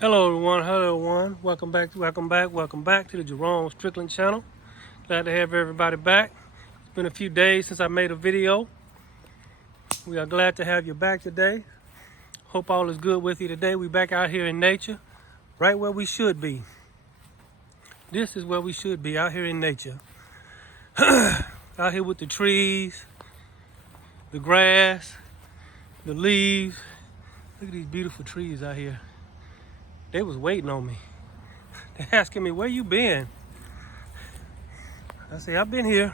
Hello everyone, welcome back to the Jerome Strickland channel. Glad to have everybody back. It's been a few days since I made a video. We are glad to have you back today. Hope all is good with you today. We back out here in nature, right where we should be. This is where we should be, out here in nature. Out here with the trees, the grass, the leaves. Look at these beautiful trees out here. They was waiting on me. They're asking me, where you been? I say, I've been here.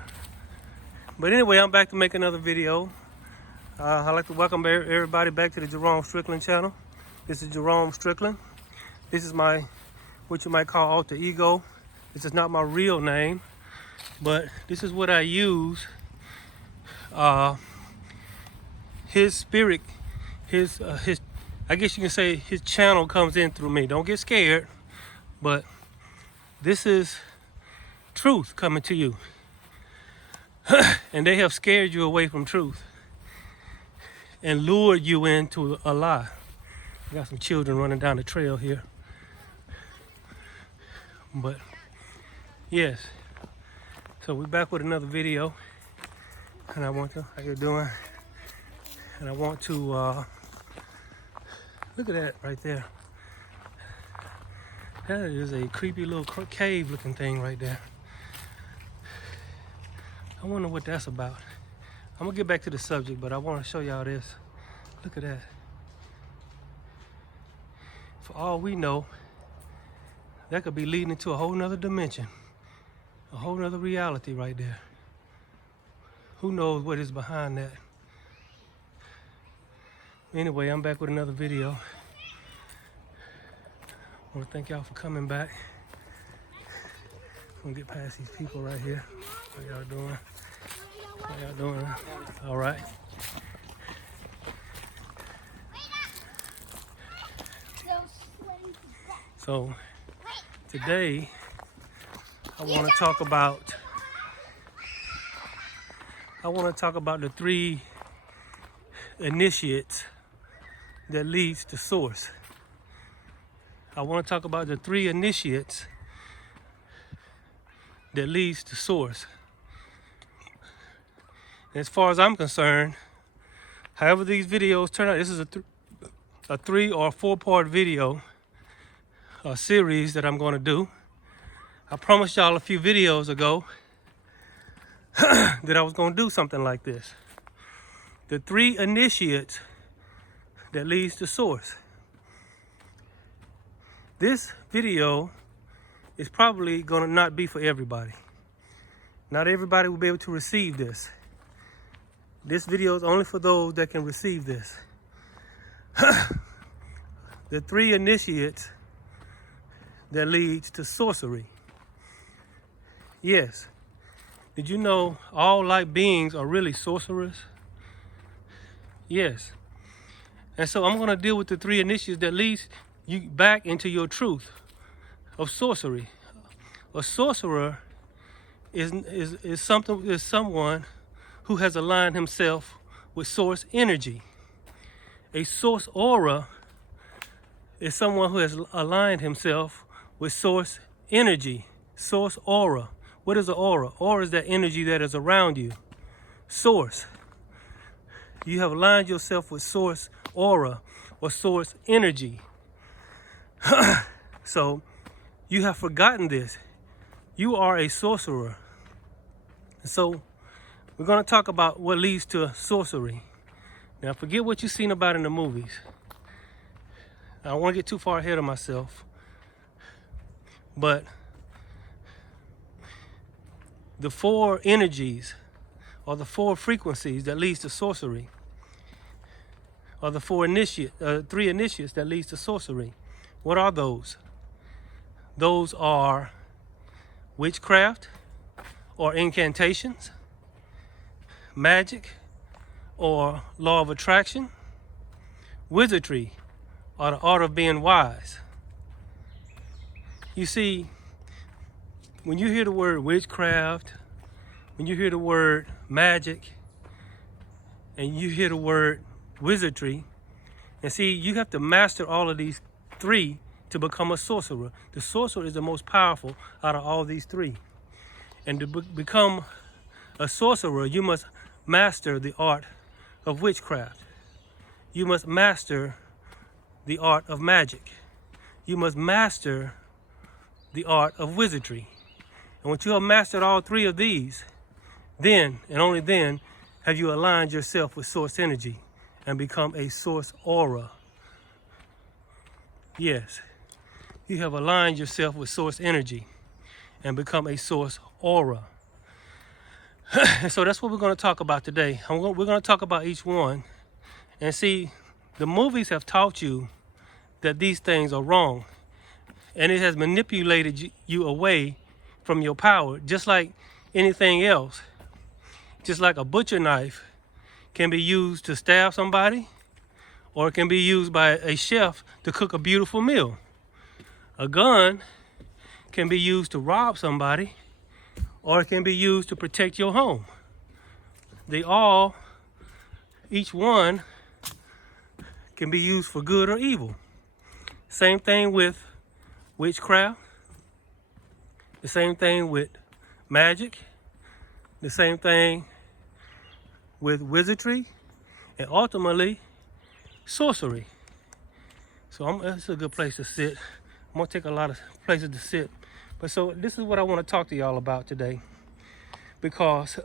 But anyway, I'm back to make another video. I'd like to welcome everybody back to the Jerome Strickland channel. This is Jerome Strickland. This is my, what you might call alter ego. This is not my real name, but this is what I use. His spirit, his I guess you can say his channel comes in through me. Don't get scared, but this is truth coming to you. And they have scared you away from truth and lured you into a lie. I got some children running down the trail here. But yes, so we're back with another video. And I want to, how you doing? And I want to, look at that right there. That is a creepy little cave looking thing right there. I wonder what that's about. I'm gonna get back to the subject, but I want to show y'all this. Look at that. For all we know, that could be leading into a whole nother dimension, a whole nother reality right there. Who knows what is behind that? Anyway, I'm back with another video. I want to thank y'all for coming back. I'm gonna get past these people right here. How y'all doing? How y'all doing? All right. So today I want to talk about the three initiates that leads to source. I want to talk about the three initiates that leads to source. As far as I'm concerned, however these videos turn out, this is a 3 or 4 part video, a series that I'm going to do. I promised y'all a few videos ago that I was going to do something like this. The 3 initiates that leads to source. This video is probably going to not be for everybody. Not everybody will be able to receive this. This video is only for those that can receive this. The 3 initiates that leads to sorcery. Yes. Did you know all light beings are really sorcerers? Yes. And so I'm going to deal with the 3 initiates that leads you back into your truth of sorcery. A sorcerer is someone who has aligned himself with source energy. A source aura is someone who has aligned himself with source energy. Source aura. What is an aura? Aura is that energy that is around you. Source. You have aligned yourself with source aura or source energy. So you have forgotten this. You are a sorcerer. So we're going to talk about what leads to sorcery. Now forget what you've seen about in the movies. I don't want to get too far ahead of myself. But the 4 energies or the 4 frequencies that leads to sorcery are the 3 initiates that leads to sorcery. What are those? Those are witchcraft or incantations, magic or law of attraction, wizardry or the art of being wise. You see, when you hear the word witchcraft, when you hear the word magic, and you hear the word wizardry, and see, you have to master all of these 3 to become a sorcerer. The sorcerer is the most powerful out of all these three. And to become a sorcerer, you must master the art of witchcraft. You must master the art of magic. You must master the art of wizardry. And once you have mastered all three of these, then and only then have you aligned yourself with source energy and become a source aura. Yes, you have aligned yourself with source energy and become a source aura. And so that's what we're going to talk about today. We're going to talk about each one and see, the movies have taught you that these things are wrong, and it has manipulated you away from your power, just like anything else. Just like a butcher knife can be used to stab somebody, or it can be used by a chef to cook a beautiful meal. A gun can be used to rob somebody, or it can be used to protect your home. Each one can be used for good or evil. Same thing with witchcraft, the same thing with magic, the same thing with wizardry, and ultimately sorcery. So it's a good place to sit. I'm gonna take a lot of places to sit. But so this is what I want to talk to y'all about today, because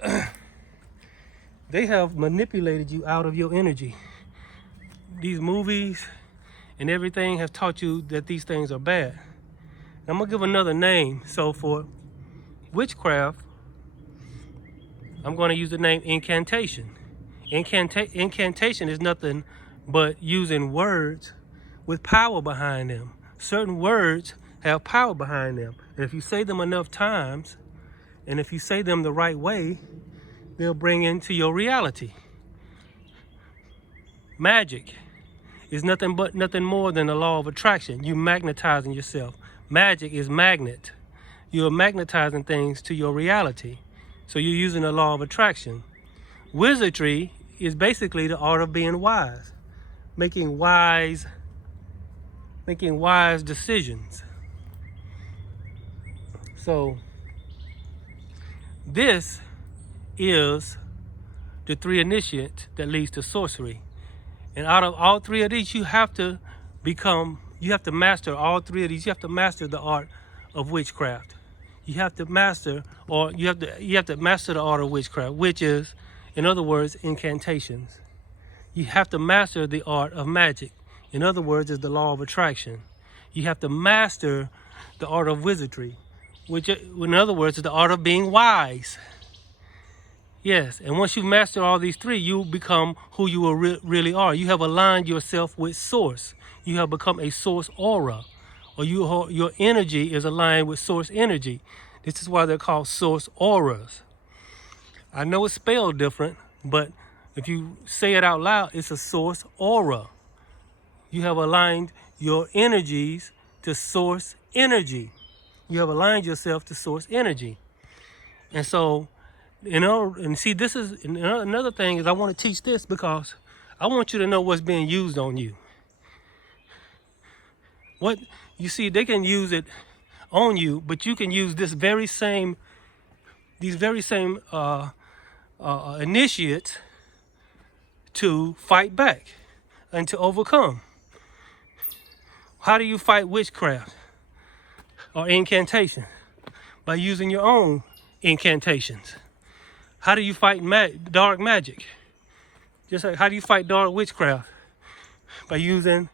they have manipulated you out of your energy. These movies and everything have taught you that these things are bad. I'm gonna give another name. So for witchcraft, I'm gonna use the name incantation. Incantation is nothing but using words with power behind them. Certain words have power behind them. And if you say them enough times, and if you say them the right way, they'll bring into your reality. Magic is nothing more than the law of attraction. You magnetizing yourself. Magic is magnet. You're magnetizing things to your reality. So you're using the law of attraction. Wizardry is basically the art of being wise, making wise decisions. So this is the three initiates that leads to sorcery. And out of all three of these, you have to master all three of these. You have to master the art of witchcraft. You have to master the art of witchcraft, which is, in other words, incantations. You have to master the art of magic. In other words, is the law of attraction. You have to master the art of wizardry, which, in other words, is the art of being wise. Yes, and once you master all these three, you become who you really are. You have aligned yourself with source. You have become a source aura, or your energy is aligned with source energy. This is why they're called source auras. I know it's spelled different, but if you say it out loud, it's a source aura. You have aligned your energies to source energy. You have aligned yourself to source energy. And so, and see, this is another thing is I want to teach this because I want you to know what's being used on you. What you see, they can use it on you, but you can use these very same initiates to fight back and to overcome. How do you fight witchcraft or incantation? By using your own incantations. How do you fight dark magic? Just like, how do you fight dark witchcraft? By using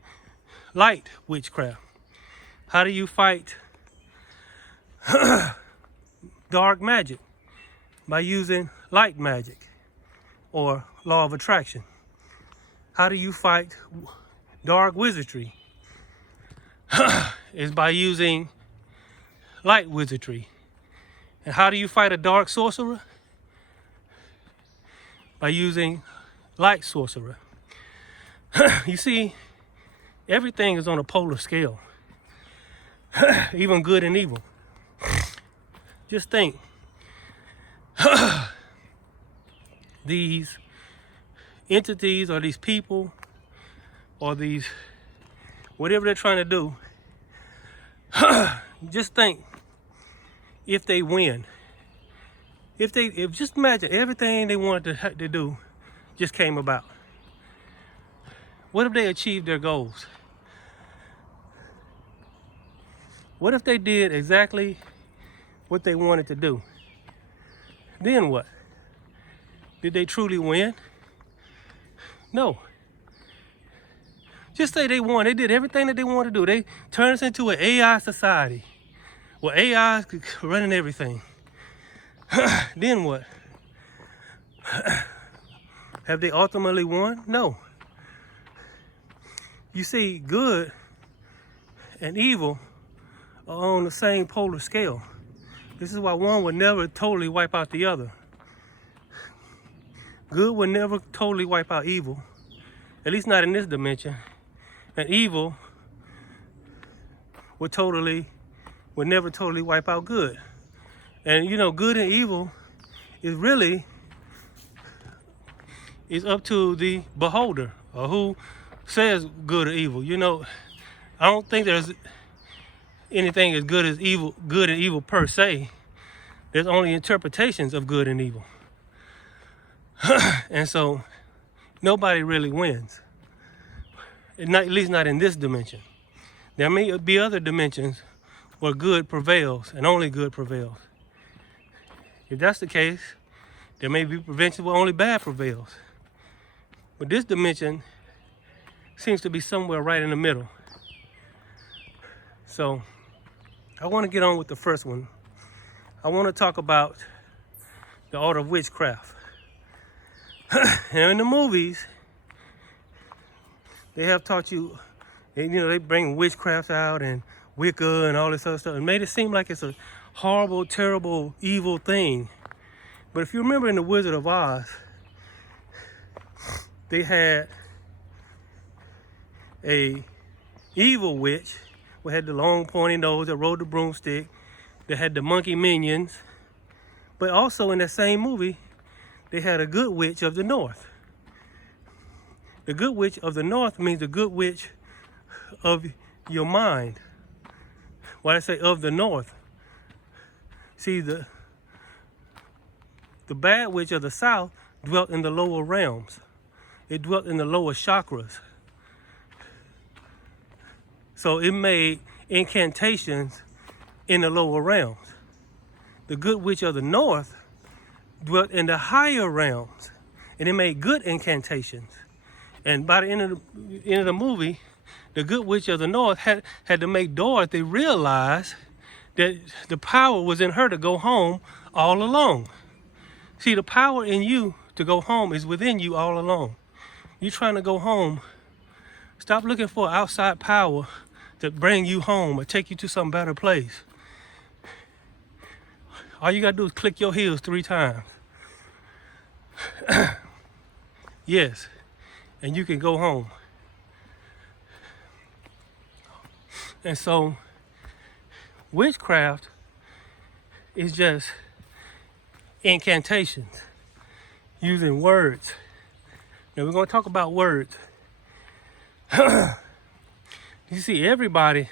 light witchcraft. How do you fight dark magic? By using light magic or law of attraction. How do you fight dark wizardry? Is by using light wizardry. And how do you fight a dark sorcerer? By using light sorcerer. You see, everything is on a polar scale. Even good and evil. Just think. These entities or these people or these, whatever they're trying to do, Just think, if they win, if just imagine everything they wanted to do just came about. What if they achieved their goals? What if they did exactly what they wanted to do? Then what? Did they truly win? No. Just say they won. They did everything that they wanted to do. They turned us into an AI society where AI is running everything. Then what? Have they ultimately won? No. You see, good and evil are on the same polar scale. This is why one would never totally wipe out the other. Good would never totally wipe out evil, at least not in this dimension. And evil would never totally wipe out good. And you know, good and evil is up to the beholder, or who says good or evil. You know, I don't think there's anything as good and evil per se. There's only interpretations of good and evil. And so nobody really wins. At least not in this dimension. There may be other dimensions where good prevails and only good prevails. If that's the case, there may be dimensions where only bad prevails. But this dimension seems to be somewhere right in the middle. So I want to get on with the first one. I want to talk about the Order of Witchcraft. And in the movies, they have taught you, you know, they bring witchcraft out and Wicca and all this other stuff, and made it seem like it's a horrible, terrible, evil thing. But if you remember in The Wizard of Oz, they had a evil witch who had the long pointy nose that rode the broomstick, that had the monkey minions. But also in that same movie, they had a good witch of the north. The good witch of the north means the good witch of your mind. Why I say of the north? See, the bad witch of the south dwelt in the lower realms. It dwelt in the lower chakras. So it made incantations in the lower realms. The good witch of the north dwelt in the higher realms, and it made good incantations. And by the end of the movie, the good witch of the north had to make Dorothy realize that the power was in her to go home all alone. See, the power in you to go home is within you all along. You're trying to go home. Stop looking for outside power to bring you home or take you to some better place. All you gotta do is click your heels 3 times. Yes, and you can go home. And so, witchcraft is just incantations, using words. Now we're gonna talk about words. You see, everybody,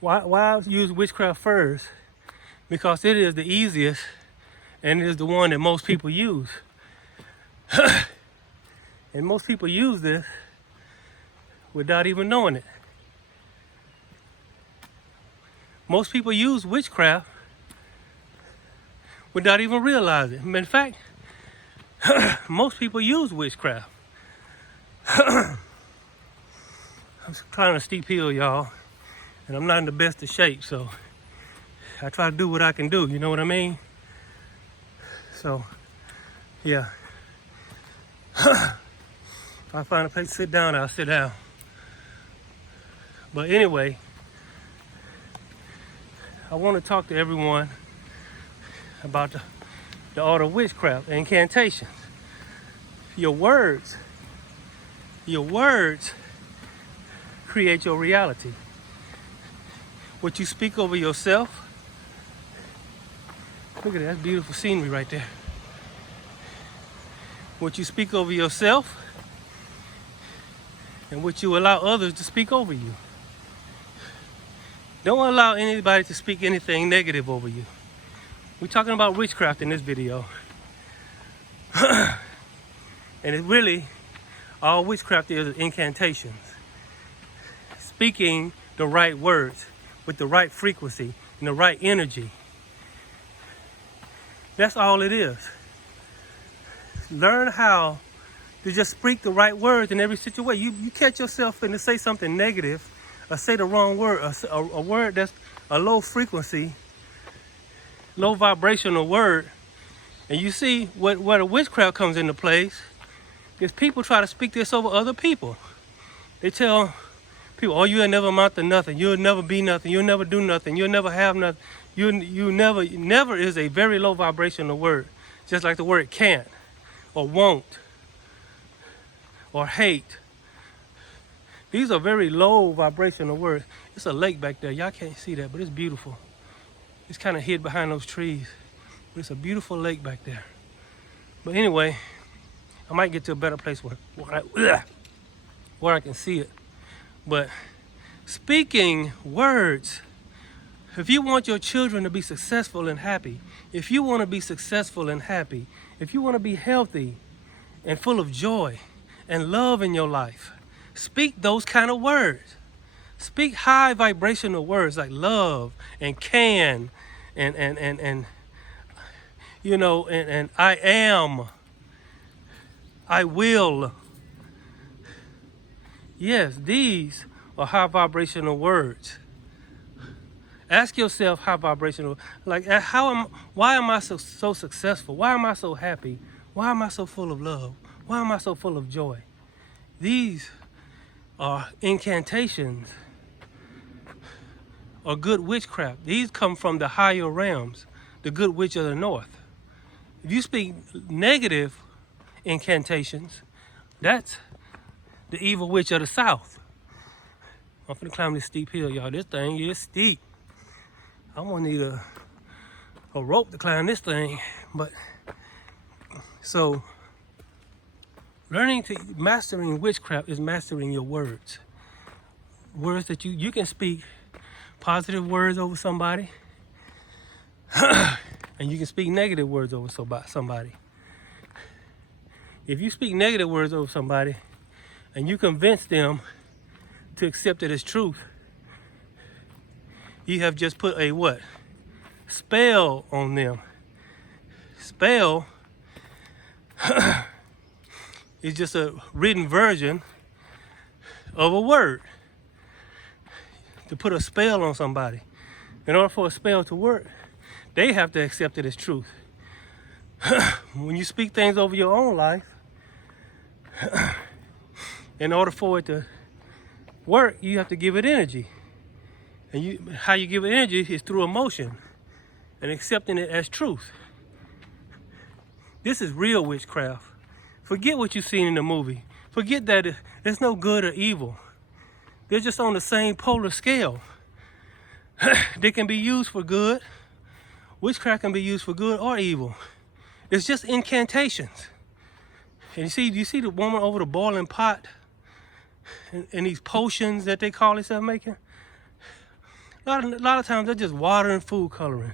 why use witchcraft first? Because it is the easiest and it is the one that most people use. And most people use this without even knowing it. Most people use witchcraft without even realizing it. In fact, most people use witchcraft. I'm climbing a steep hill, y'all, and I'm not in the best of shape, so I try to do what I can do, you know what I mean? So, yeah. If I find a place to sit down, I'll sit down. But anyway, I want to talk to everyone about the Order of Witchcraft, incantations. Your words create your reality. What you speak over yourself, look at that, that's beautiful scenery right there. What you speak over yourself and what you allow others to speak over you. Don't allow anybody to speak anything negative over you. We're talking about witchcraft in this video. And it really, all witchcraft is incantations. Speaking the right words with the right frequency and the right energy. That's all it is. Learn how to just speak the right words in every situation. You catch yourself in to say something negative or say the wrong word, a word that's a low frequency, low vibrational word, and you see where the witchcraft comes into place is people try to speak this over other people. They tell people, oh, you'll never amount to nothing, you'll never be nothing, you'll never do nothing, you'll never have nothing. You never is a very low vibrational word, just like the word can't or won't or hate. These are very low vibrational words. It's a lake back there. Y'all can't see that, but it's beautiful. It's kind of hid behind those trees. But it's a beautiful lake back there. But anyway, I might get to a better place where I can see it. But speaking words, if you want your children to be successful and happy, if you want to be successful and happy, if you want to be healthy and full of joy and love in your life, speak those kind of words. Speak high vibrational words like love and can and you know, and I am, I will. Yes, these are high vibrational words. Ask yourself high vibrational, like why am I so successful? Why am I so happy? Why am I so full of love? Why am I so full of joy? These are incantations or good witchcraft. These come from the higher realms, the good witch of the north. If you speak negative incantations, that's the evil witch of the south. I'm finna climb this steep hill, y'all. This thing is steep. I'm gonna need a rope to climb this thing. But so mastering witchcraft is mastering your words. Words that you can speak positive words over somebody, and you can speak negative words over somebody. If you speak negative words over somebody and you convince them to accept it as truth, you have just put a what? Spell on them. Spell is just a written version of a word. To put a spell on somebody, in order for a spell to work, they have to accept it as truth. When you speak things over your own life, in order for it to work, you have to give it energy. And how you give it energy is through emotion and accepting it as truth. This is real witchcraft. Forget what you've seen in the movie. Forget that there's no good or evil. They're just on the same polar scale. They can be used for good. Witchcraft can be used for good or evil. It's just incantations. And you see the woman over the boiling pot and these potions that they call themselves making? A lot of times they're just water and food coloring.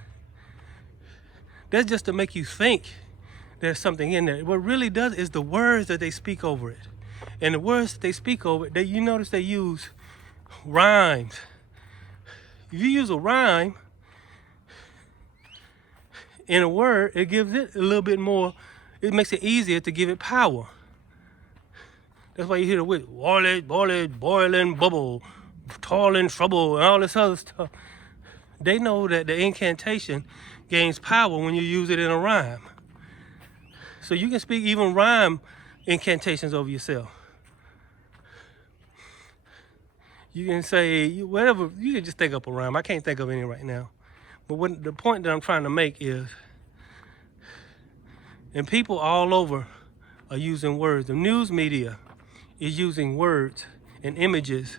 That's just to make you think there's something in there. What really does is the words that they speak over it. And the words that they speak over it, you notice they use rhymes. If you use a rhyme in a word, it gives it a little bit more, it makes it easier to give it power. That's why you hear the word, boiling, bubble, tall in trouble, and all this other stuff. They know that the incantation gains power when you use it in a rhyme. So you can speak even rhyme incantations over yourself. You can say whatever, you can just think up a rhyme. I can't think of any right now. But the point that I'm trying to make is, and people all over are using words. The news media is using words and images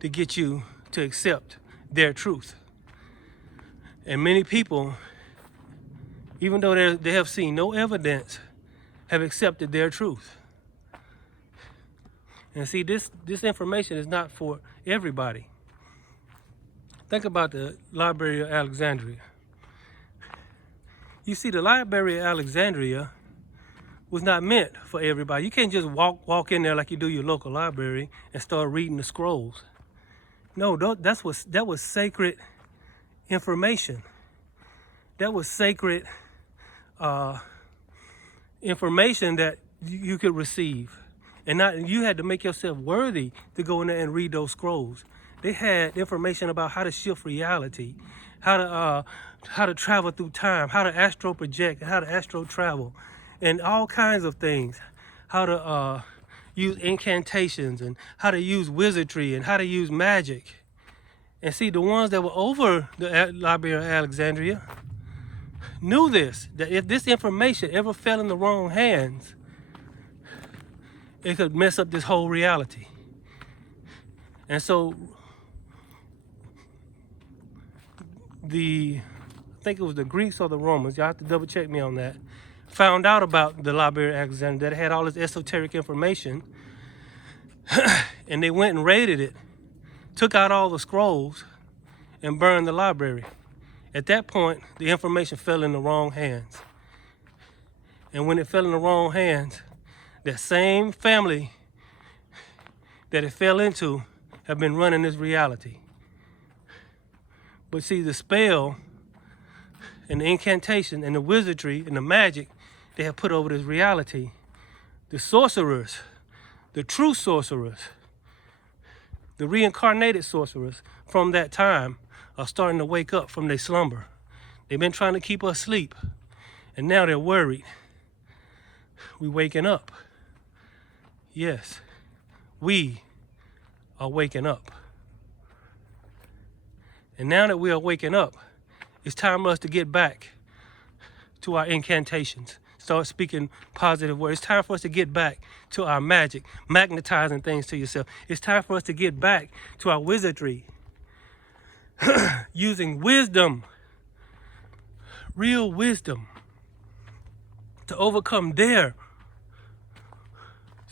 to get you to accept their truth. And many people, even though they have seen no evidence, have accepted their truth. And see, this information is not for everybody. Think about the Library of Alexandria. You see, the Library of Alexandria was not meant for everybody. You can't just walk in there like you do your local library and start reading the scrolls. No, that was sacred information. That was sacred information that you could receive, and you had to make yourself worthy to go in there and read those scrolls. They had information about how to shift reality, how to travel through time, how to astro project, and how to astro travel, and all kinds of things. How to use incantations, and how to use wizardry, and how to use magic. And see, the ones that were over the Library of Alexandria knew this, that if this information ever fell in the wrong hands, it could mess up this whole reality. And so I think it was the Greeks or the Romans, y'all have to double check me on that, found out about the Library of Alexandria, that it had all this esoteric information, and they went and raided it, took out all the scrolls, and burned the library. At that point, the information fell in the wrong hands. And when it fell in the wrong hands, that same family that it fell into have been running this reality. But see, the spell and the incantation and the wizardry and the magic they have put over this reality, the sorcerers, the true sorcerers, the reincarnated sorcerers from that time are starting to wake up from their slumber. They've been trying to keep us asleep, and now they're worried. We're waking up. Yes, we are waking up. And now that we are waking up, it's time for us to get back to our incantations. Start speaking positive words. It's time for us to get back to our magic, magnetizing things to yourself. It's time for us to get back to our wizardry, using wisdom, real wisdom, to overcome their.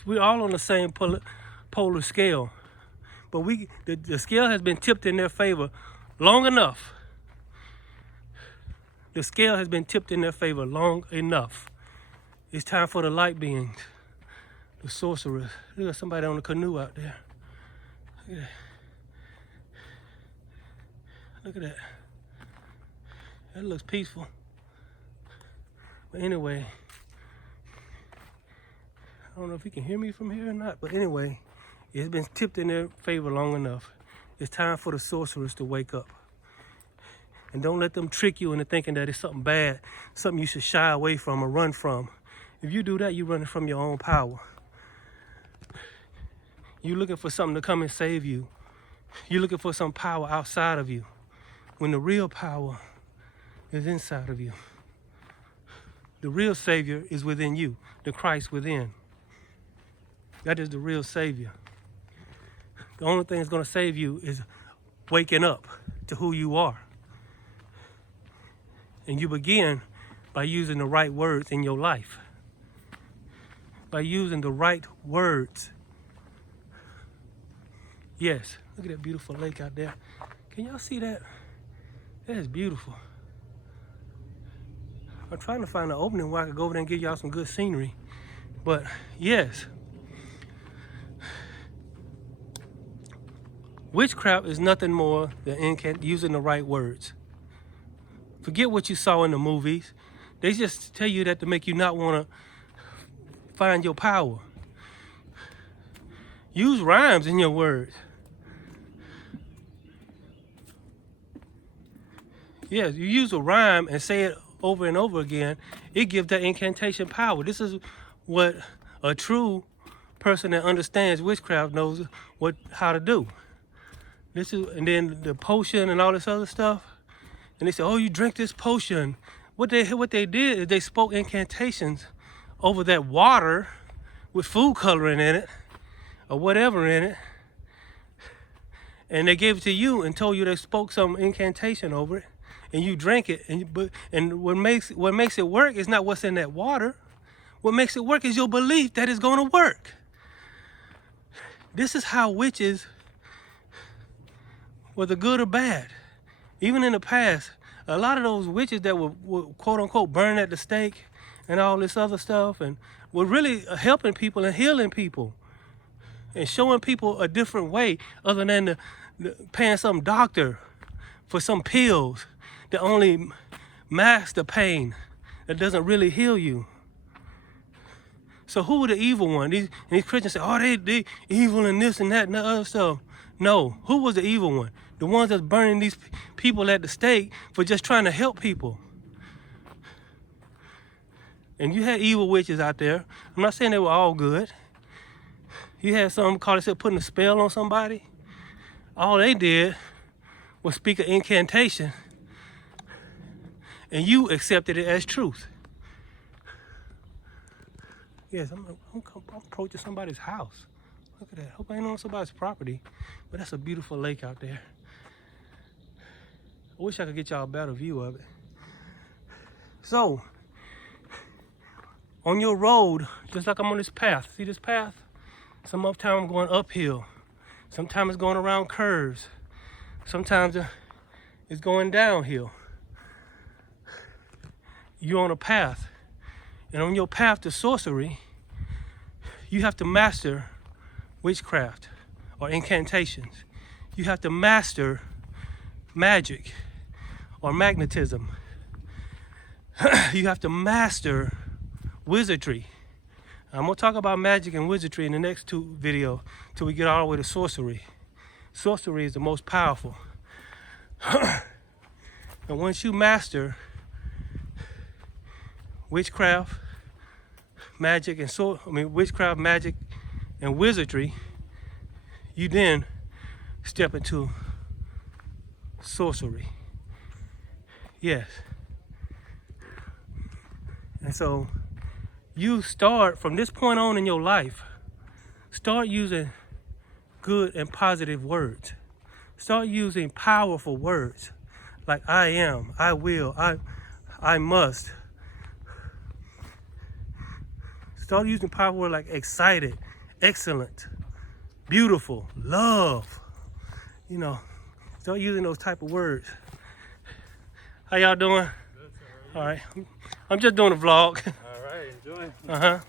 We're all on the same polar scale, but the scale has been tipped in their favor long enough. The scale has been tipped in their favor long enough. It's time for the light beings, the sorcerers. Look at somebody on the canoe out there. Look at that. Look at that. That looks peaceful. But anyway, I don't know if you can hear me from here or not, but anyway, it's been tipped in their favor long enough. It's time for the sorcerers to wake up. And don't let them trick you into thinking that it's something bad, something you should shy away from or run from. If you do that, you're running from your own power. You're looking for something to come and save you. You're looking for some power outside of you, when the real power is inside of you. The real Savior is within you, the Christ within. That is the real Savior. The only thing that's going to save you is waking up to who you are. And you begin by using the right words in your life. By using the right words. Yes, look at that beautiful lake out there. Can y'all see that? That is beautiful. I'm trying to find an opening where I could go over there and give y'all some good scenery. But yes, witchcraft is nothing more than using the right words. Forget what you saw in the movies. They just tell you that to make you not want to find your power. Use rhymes in your words. Yes, you use a rhyme and say it over and over again, it gives that incantation power. This is what a true person that understands witchcraft knows how to do. And then the potion and all this other stuff. And they say, oh, you drink this potion. What they did is they spoke incantations over that water with food coloring in it or whatever in it. And they gave it to you and told you they spoke some incantation over it. And you drank it, and what makes it work is not what's in that water. What makes it work is your belief that it's going to work. This is how witches, whether good or bad, Even in the past, a lot of those witches that were quote unquote burned at the stake and all this other stuff, and were really helping people and healing people and showing people a different way other than paying some doctor for some pills that only mask the pain, that doesn't really heal you. So who were the evil one? These Christians say, oh, they evil and this and that and the other stuff. No, who was the evil one? The ones that's burning these people at the stake for just trying to help people. And you had evil witches out there. I'm not saying they were all good. You had some call themselves putting a spell on somebody. All they did was speak an incantation, and you accepted it as truth. Yes, I'm approaching somebody's house. Look at that. Hope I ain't on somebody's property, but that's a beautiful lake out there. I wish I could get y'all a better view of it. So, on your road, just like I'm on this path, see this path? Some of the time I'm going uphill. Sometimes it's going around curves. Sometimes it's going downhill. You're on a path. And on your path to sorcery, you have to master witchcraft or incantations. You have to master magic or magnetism. You have to master wizardry. I'm going to talk about magic and wizardry in the next two videos till we get all the way to sorcery. Sorcery is the most powerful. And once you master witchcraft, magic, and witchcraft, magic, and wizardry, you then step into sorcery. Yes. And so you start from this point on in your life, start using good and positive words. Start using powerful words like I am, I will, I must. Start using powerful words like excited, excellent, beautiful, love. You know, start using those type of words. How y'all doing? Good, sir. All right. I'm just doing a vlog. All right, enjoy. Uh-huh.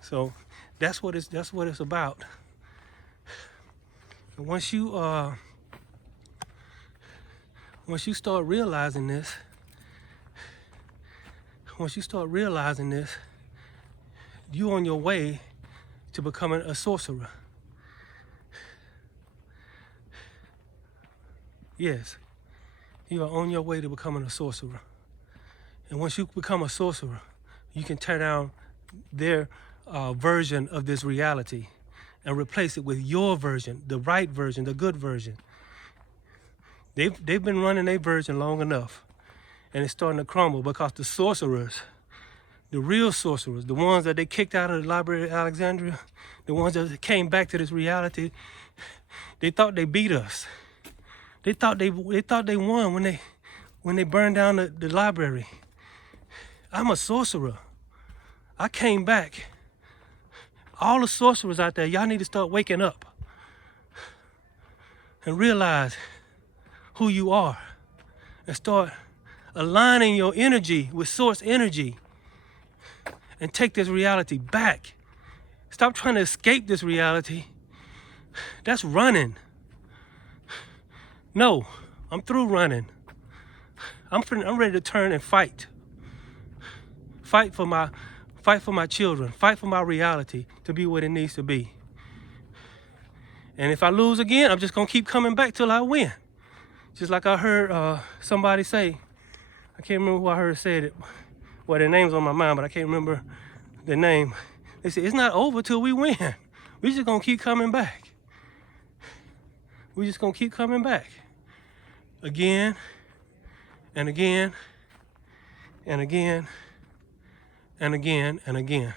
So that's what it's about. And once you start realizing this, you're on your way to becoming a sorcerer. Yes, you are on your way to becoming a sorcerer. And once you become a sorcerer, you can tear down their version of this reality and replace it with your version, the right version, the good version. They've been running their version long enough, and it's starting to crumble because the sorcerers, the real sorcerers, the ones that they kicked out of the Library of Alexandria, the ones that came back to this reality, they thought they beat us. They thought they won when they burned down the library. I'm a sorcerer. I came back. All the sorcerers out there, y'all need to start waking up and realize who you are and start aligning your energy with source energy and take this reality back. Stop trying to escape this reality. That's running. No, I'm through running. I'm ready to turn and fight. Fight for my children. Fight for my reality to be what it needs to be. And if I lose again, I'm just gonna keep coming back till I win. Just like I heard somebody say, I can't remember who I heard said it. Well, their name's on my mind, but I can't remember the name. They said, it's not over till we win. We just gonna keep coming back. We just gonna keep coming back. Again, and again, and again, and again, and again.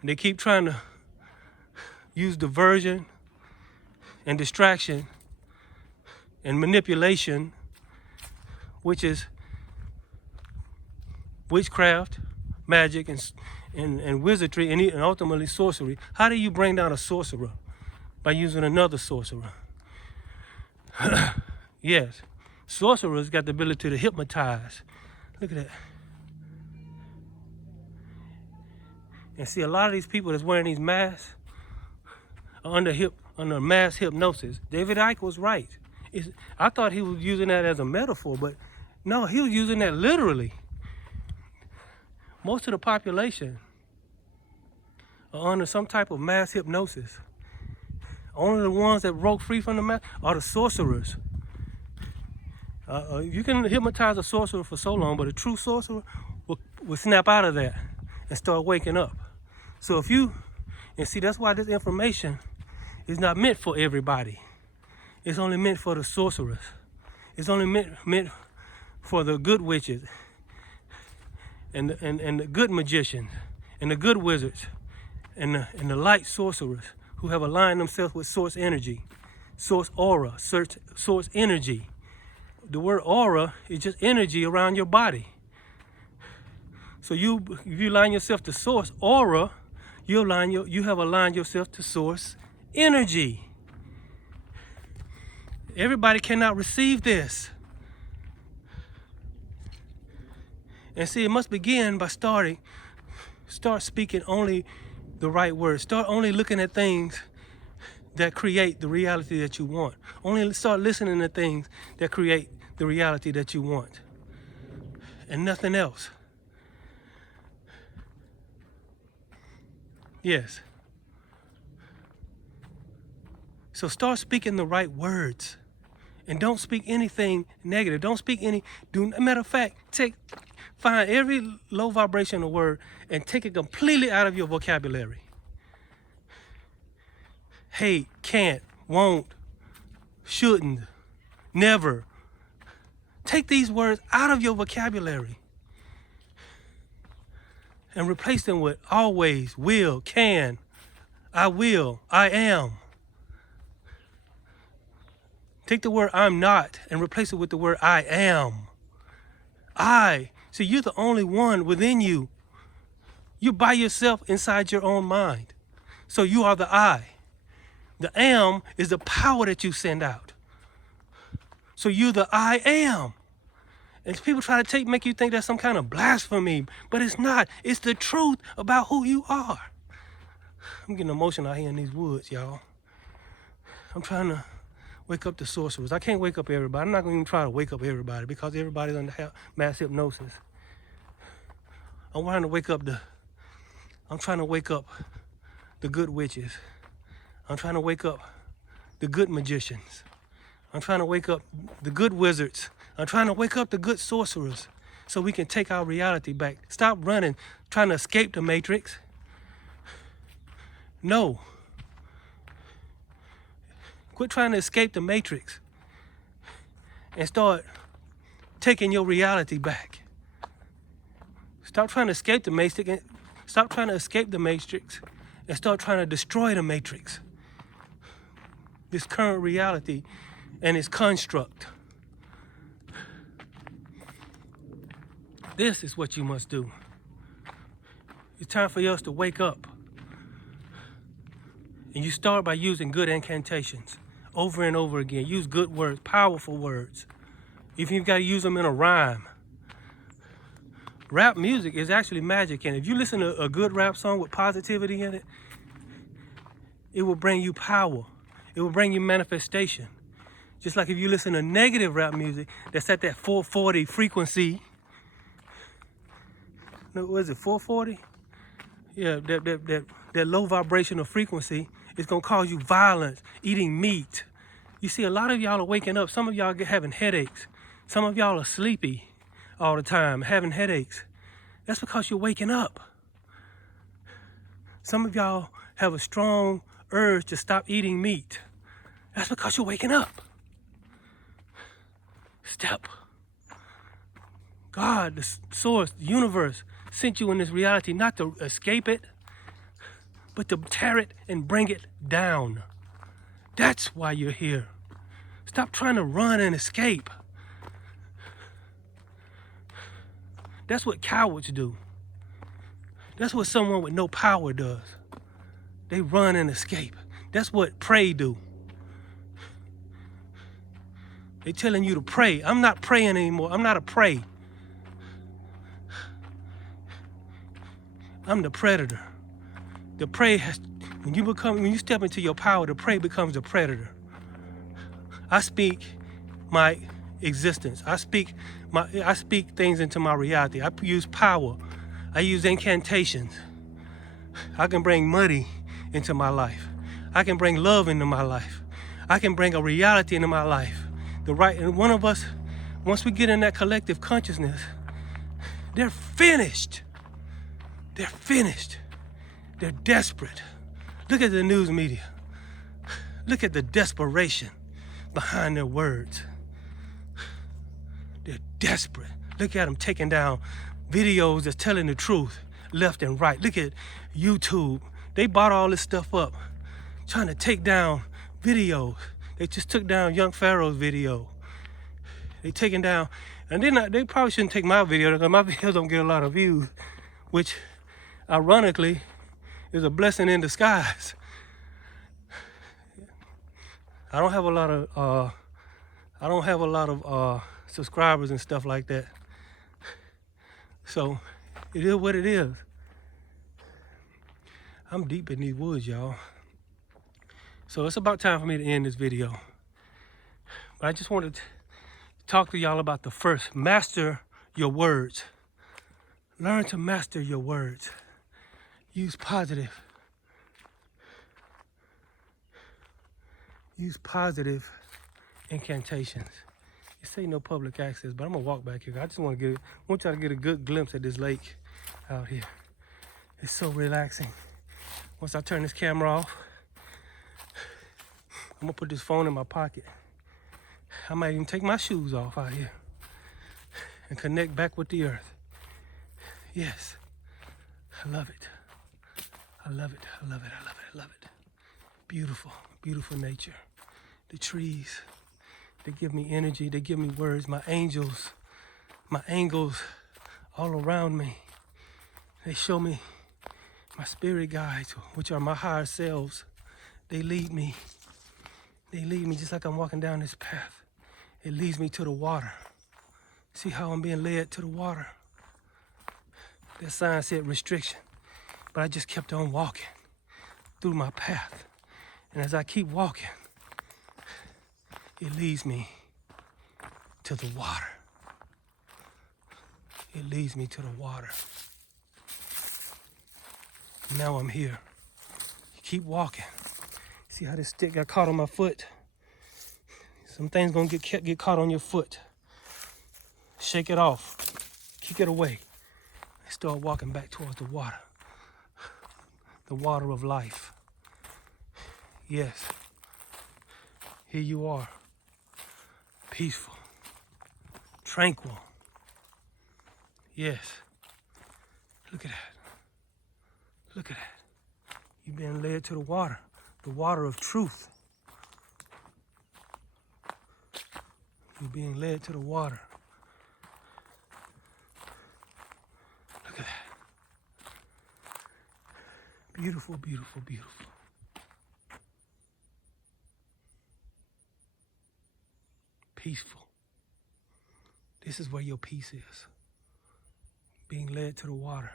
And they keep trying to use diversion and distraction and manipulation, which is witchcraft, magic, and wizardry, and ultimately sorcery. How do you bring down a sorcerer? By using another sorcerer. Yes. Sorcerers got the ability to hypnotize. Look at that. And see, a lot of these people that's wearing these masks are under mass hypnosis. David Icke was right. I thought he was using that as a metaphor, but no, he was using that literally. Most of the population are under some type of mass hypnosis. Only the ones that broke free from the mass are the sorcerers. You can hypnotize a sorcerer for so long, but a true sorcerer will snap out of that and start waking up. So see, that's why this information is not meant for everybody. It's only meant for the sorcerers. It's only meant for the good witches and the good magicians and the good wizards and the light sorcerers who have aligned themselves with source energy, source aura, source energy. The word aura is just energy around your body. So if you align yourself to source aura, you have aligned yourself to source energy. Everybody cannot receive this. And see, it must begin by start speaking only the right words. Start only looking at things that create the reality that you want. Only start listening to things that create the reality that you want. And nothing else. Yes. So start speaking the right words. And don't speak anything negative. Don't speak matter of fact, find every low vibrational word and take it completely out of your vocabulary. Hate, can't, won't, shouldn't, never. Take these words out of your vocabulary and replace them with always, will, can, I will, I am. Take the word I'm not and replace it with the word I am. See, you're the only one within you. You're by yourself inside your own mind. So you are the I. The am is the power that you send out. So you're the I am. And people try to make you think that's some kind of blasphemy, but it's not. It's the truth about who you are. I'm getting emotional out here in these woods, y'all. I'm trying to wake up the sorcerers. I can't wake up everybody. I'm not going to even try to wake up everybody because everybody's under mass hypnosis. I'm trying to wake up the good witches. I'm trying to wake up the good magicians. I'm trying to wake up the good wizards. I'm trying to wake up the good sorcerers so we can take our reality back. Stop running, trying to escape the matrix. No. Quit trying to escape the matrix and start taking your reality back. Stop trying to escape the matrix. Stop trying to escape the matrix and start trying to destroy the matrix. This current reality and its construct. This is what you must do. It's time for us to wake up. And you start by using good incantations over and over again. Use good words, powerful words. Even if you've got to use them in a rhyme. Rap music is actually magic, and if you listen to a good rap song with positivity in it, it will bring you power. It will bring you manifestation. Just like if you listen to negative rap music that's at that 440 frequency. No, what is it, 440? Yeah, that low vibrational frequency is going to cause you violence, eating meat. You see, a lot of y'all are waking up. Some of y'all are having headaches. Some of y'all are sleepy all the time, having headaches. That's because you're waking up. Some of y'all have a strong urge to stop eating meat. That's because you're waking up. Step. God, the source, the universe, sent you in this reality not to escape it, but to tear it and bring it down. That's why you're here. Stop trying to run and escape. That's what cowards do. That's what someone with no power does. They run and escape. That's what prey do. They're telling you to pray. I'm not praying anymore. I'm not a prey. I'm the predator. The prey has, when you step into your power, the prey becomes the predator. I speak my existence. I speak things into my reality. I use power. I use incantations. I can bring money into my life. I can bring love into my life. I can bring a reality into my life. And one of us, once we get in that collective consciousness, they're finished. They're finished. They're desperate. Look at the news media. Look at the desperation behind their words. They're desperate. Look at them taking down videos that's telling the truth left and right. Look at YouTube. They bought all this stuff up, trying to take down videos. They just took down Young Pharaoh's video. They taking down, and they probably shouldn't take my video because my videos don't get a lot of views, which ironically is a blessing in disguise. I don't have a lot of subscribers and stuff like that. So it is what it is. I'm deep in these woods, y'all. So it's about time for me to end this video. But I just wanted to talk to y'all about the first. Master your words. Learn to master your words. Use positive incantations. This ain't no public access, but I'm gonna walk back here. I just want y'all to get a good glimpse at this lake out here. It's so relaxing. Once I turn this camera off, I'm gonna put this phone in my pocket. I might even take my shoes off out here and connect back with the earth. Yes, I love it. I love it, I love it, I love it, I love it. Beautiful, beautiful nature. The trees, they give me energy, they give me words. My angels all around me. They show me my spirit guides, which are my higher selves. They lead me. They lead me just like I'm walking down this path. It leads me to the water. See how I'm being led to the water? That sign said restriction, but I just kept on walking through my path. And as I keep walking, it leads me to the water. It leads me to the water. Now I'm here. Keep walking. See how this stick got caught on my foot? Some things gonna get caught on your foot. Shake it off. Kick it away. And start walking back towards the water. The water of life. Yes. Here you are. Peaceful. Tranquil. Yes. Look at that. Look at that. You've been led to the water of truth. You're being led to the water. Look at that. Beautiful, beautiful, beautiful. Peaceful. This is where your peace is. Being led to the water.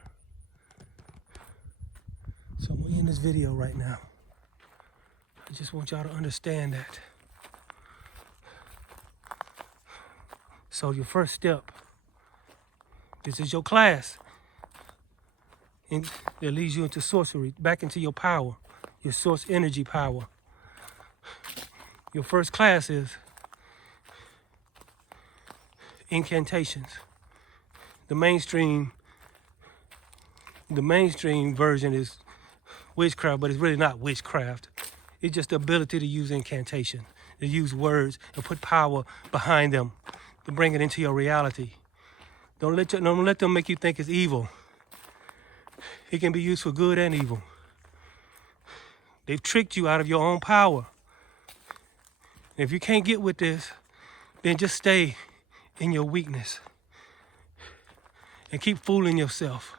So I'm gonna end this video right now. I just want y'all to understand that. So your first step, this is your class. And that leads you into sorcery, back into your power, your source energy power. Your first class is incantations. The mainstream version is witchcraft, but it's really not witchcraft. It's just the ability to use incantation, to use words and put power behind them, to bring it into your reality. Don't let them make you think it's evil. It can be used for good and evil. They've tricked you out of your own power. And if you can't get with this, then just stay in your weakness and keep fooling yourself.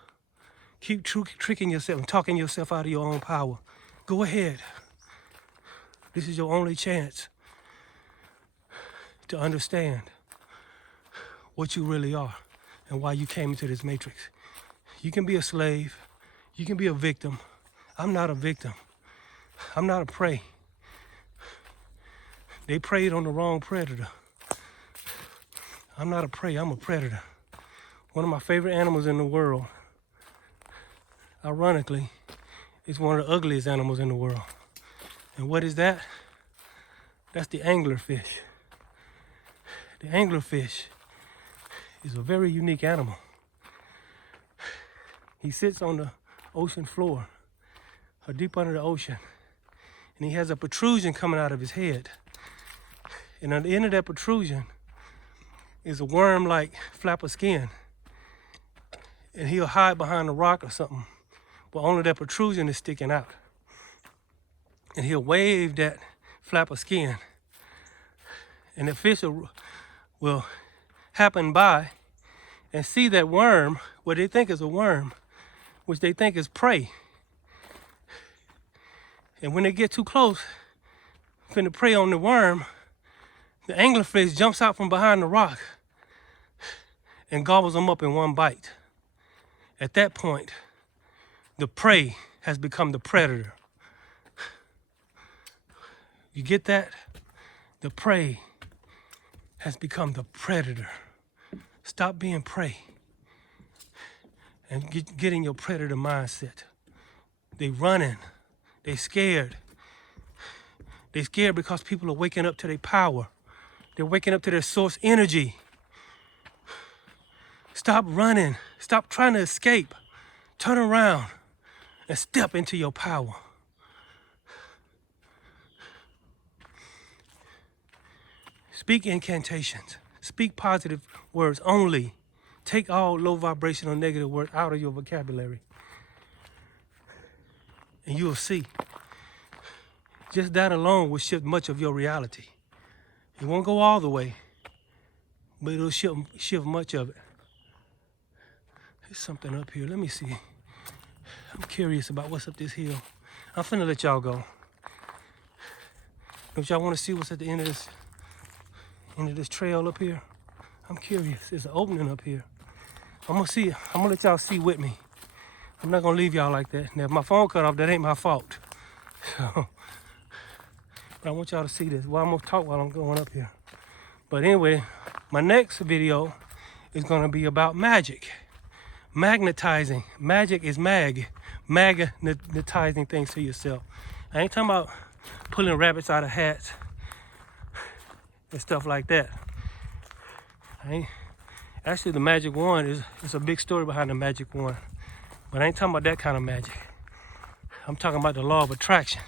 Keep tricking yourself and talking yourself out of your own power. Go ahead. This is your only chance to understand what you really are and why you came into this matrix. You can be a slave. You can be a victim. I'm not a victim. I'm not a prey. They preyed on the wrong predator. I'm not a prey, I'm a predator. One of my favorite animals in the world, ironically, is one of the ugliest animals in the world. And what is that? That's the anglerfish. The anglerfish is a very unique animal. He sits on the ocean floor, or deep under the ocean, and he has a protrusion coming out of his head. And on the end of that protrusion is a worm-like flap of skin. And he'll hide behind a rock or something, but only that protrusion is sticking out. And he'll wave that flap of skin. And the fish will happen by and see that worm, what they think is a worm, which they think is prey. And when they get too close, finna prey on the worm, the anglerfish jumps out from behind the rock and gobbles them up in one bite. At that point, the prey has become the predator. You get that? The prey has become the predator. Stop being prey and get in your predator mindset. They running. They scared. They scared because people are waking up to their power. They're waking up to their source energy. Stop running. Stop trying to escape. Turn around and step into your power. Speak incantations. Speak positive words only. Take all low vibrational negative words out of your vocabulary. And you will see. Just that alone will shift much of your reality. It won't go all the way, but it'll shift much of it. There's something up here. Let me see. I'm curious about what's up this hill. I'm finna let y'all go. Don't y'all want to see what's at the end of this trail up here? I'm curious. There's an opening up here. I'm gonna let y'all see with me. I'm not gonna leave y'all like that. Now, if my phone cut off, that ain't my fault. But I want y'all to see this. Well, I'm gonna talk while I'm going up here. But anyway, my next video is gonna be about magic. Magnetizing. Magic is magnetizing things to yourself. I ain't talking about pulling rabbits out of hats and stuff like that. Actually, the magic wand is a big story behind the magic wand. But I ain't talking about that kind of magic. I'm talking about the law of attraction.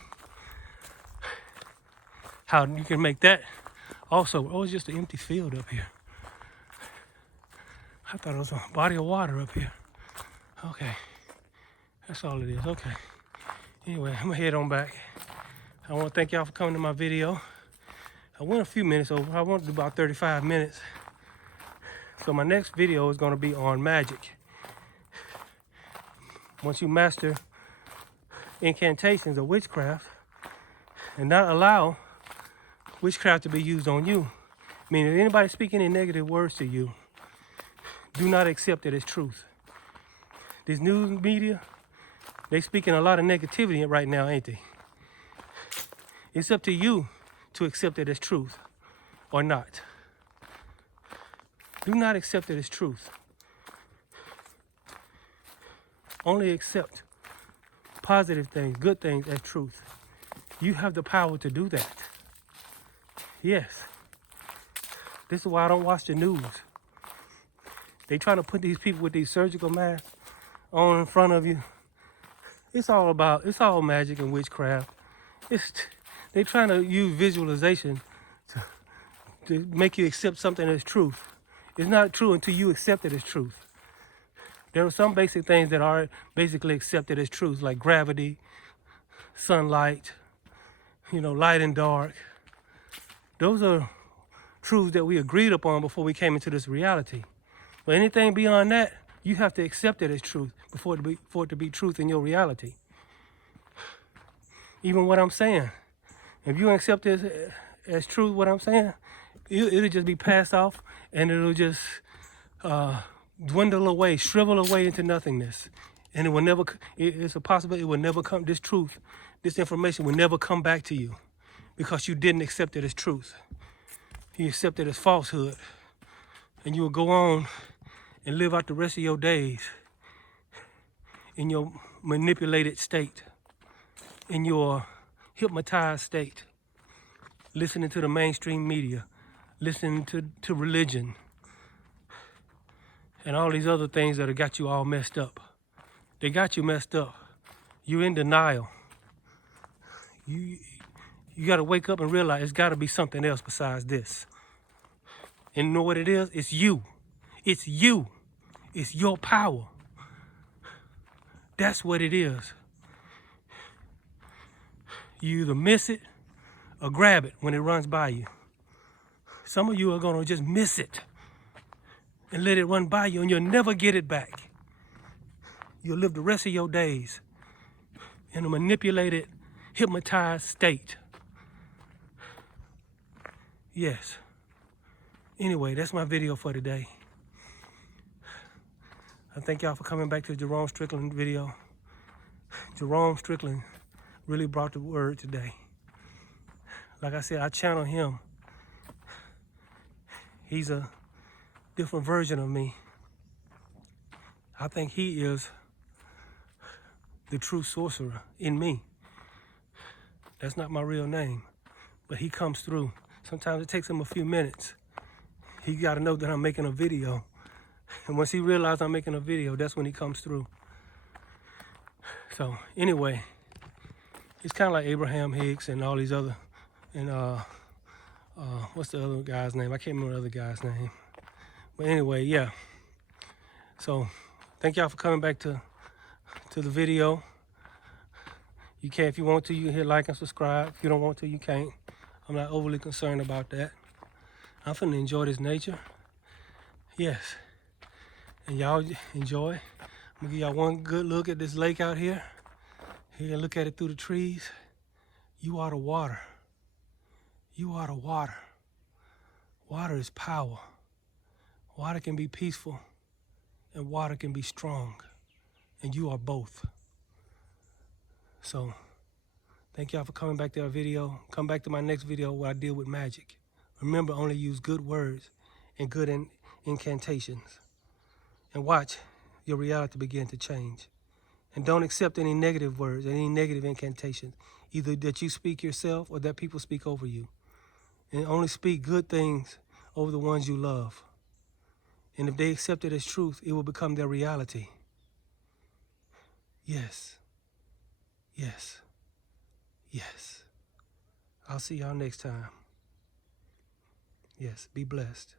How you can make that also. Oh, it's just an empty field up here. I thought it was a body of water up here. Okay. That's all it is. Okay. Anyway, I'm gonna head on back. I want to thank y'all for coming to my video. I went a few minutes over. I wanted to do about 35 minutes. So my next video is going to be on magic. Once you master incantations or witchcraft and not allow witchcraft to be used on you, meaning if anybody speaking any negative words to you, do not accept it as truth. This news media, they speaking a lot of negativity right now, ain't they? It's up to you to accept it as truth or not. Do not accept it as truth. Only accept positive things, good things as truth. You have the power to do that. Yes. This is why I don't watch the news. They trying to put these people with these surgical masks on in front of you. It's all magic and witchcraft. They trying to use visualization to make you accept something as truth. It's not true until you accept it as truth. There are some basic things that are basically accepted as truth, like gravity, sunlight, light and dark. Those are truths that we agreed upon before we came into this reality. But anything beyond that, you have to accept it as truth for it to be truth in your reality. Even what I'm saying. If you accept this as truth, what I'm saying, It'll just be passed off, and it'll just dwindle away, shrivel away into nothingness. And it will never, it's a possibility it will never come, this truth, this information will never come back to you because you didn't accept it as truth. You accepted it as falsehood. And you will go on and live out the rest of your days in your manipulated state, in your hypnotized state, listening to the mainstream media, listening to religion, and all these other things that have got you all messed up. They got you messed up. You're in denial. You got to wake up and realize it's got to be something else besides this. And you know what it is? It's you. It's you. It's your power. That's what it is. You either miss it or grab it when it runs by you. Some of you are going to just miss it and let it run by you, and you'll never get it back. You'll live the rest of your days in a manipulated, hypnotized state. Yes. Anyway, that's my video for today. I thank y'all for coming back to the Jerome Strickland video. Jerome Strickland really brought the word today. Like I said, I channel him. He's a different version of me. I think he is the true sorcerer in me. That's not my real name, but he comes through. Sometimes it takes him a few minutes. He got to know that I'm making a video. And once he realizes I'm making a video, that's when he comes through. So anyway, it's kind of like Abraham Hicks and all these other, and what's the other guy's name? I can't remember the other guy's name. But anyway, yeah. So thank y'all for coming back to the video. You can, if you want to, you can hit like and subscribe. If you don't want to, you can't. I'm not overly concerned about that. I'm finna enjoy this nature. Yes. And y'all enjoy. I'm gonna give y'all one good look at this lake out here. Here, look at it through the trees. You are the water. You are the water. Water is power. Water can be peaceful, and water can be strong. And you are both. So, thank y'all for coming back to our video. Come back to my next video where I deal with magic. Remember, only use good words and good incantations. And watch your reality begin to change. And don't accept any negative words, any negative incantations, either that you speak yourself or that people speak over you. And only speak good things over the ones you love. And if they accept it as truth, it will become their reality. Yes. Yes. Yes. I'll see y'all next time. Yes, be blessed.